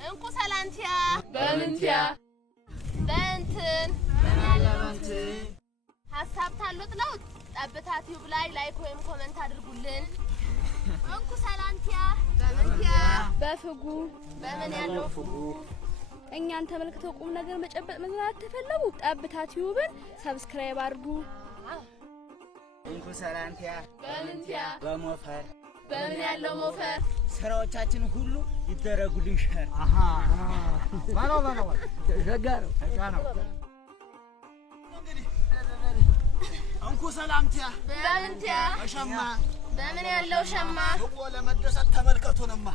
እንኩ ሰላንቲያ በምንቲያ በእንትን በማለበንትን ሐሳብ ታሉት ነው ጠብታ ቲዩብ ላይ ላይክ ወይም ኮሜንት አድርጉልን እንኩ ሰላንቲያ በምንቲያ በፍጉ በምን ያለው ፍጉ እኛን ተመልክተው ቁም ነገር መጨበጥ መዝናናት ተፈልጉ ጠብታ ቲዩብን ሰብስክራይብ አድርጉ እንኩ ሰላንቲያ በምንቲያ በሞፈር በምን ያለው ሞፈር ስራዎቻችን ሁሉ ይደረጉልን ሸር ባለው ሸጋሩ እንኩ ሰላምቲያ በምንቲያ ሸማ በምን ያለው ሸማ ለመደሰት ተመልከቱንማ